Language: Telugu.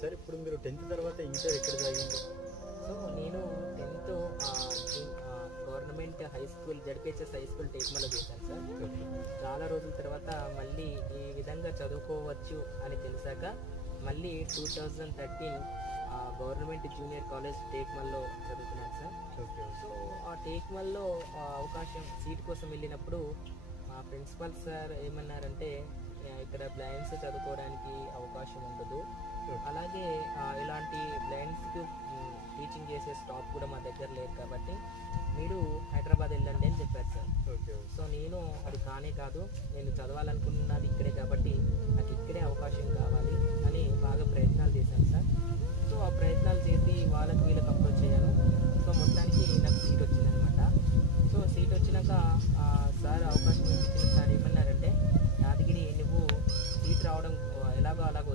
సార్ ఇప్పుడు మీరు టెన్త్ తర్వాత ఇంటర్ ఎక్కడ చదివింది సో నేను tenth government high school ZPHS high school టేక్మలో చేశాను సార్. చాలా రోజుల తర్వాత మళ్ళీ ఈ విధంగా చదువుకోవచ్చు అని తెలిసాక మళ్ళీ two thousand thirteen government junior college టేక్మల్లో చదువుతున్నాను సార్. సో ఆ టేక్మల్లో అవకాశం సీట్ కోసం వెళ్ళినప్పుడు మా ప్రిన్సిపల్ సార్ ఏమన్నారంటే "ఆ, ఇక్కడ బ్లైండ్స్ చదువుకోవడానికి అవకాశం ఉండదు. Hmm. అలాగే ఇలాంటి బ్లైండ్స్కి టీచింగ్ చేసే స్టాఫ్ కూడా మా దగ్గర లేదు కాబట్టి మీరు హైదరాబాద్ వెళ్ళండి అని చెప్పారు సార్. సో నేను అది కానే కాదు నేను చదవాలనుకున్నది ఇక్కడే కాబట్టి నాకు ఇక్కడే అవకాశం కావాలి అని బాగా ప్రయత్నాలు చేశాను సార్. సో ఆ ప్రయత్నాలు చేసి వాళ్ళకి వీళ్ళకి అప్రోచ్ అయ్యాను సో మొత్తానికి నాకు సీట్ వచ్చిందనమాట సో సీట్ వచ్చినాక సార్ అవకాశం ఇచ్చిన సార్ ఏమన్నారంటే యాదగిరి నువ్వు సీట్ రావడం ఎలాగో అలాగో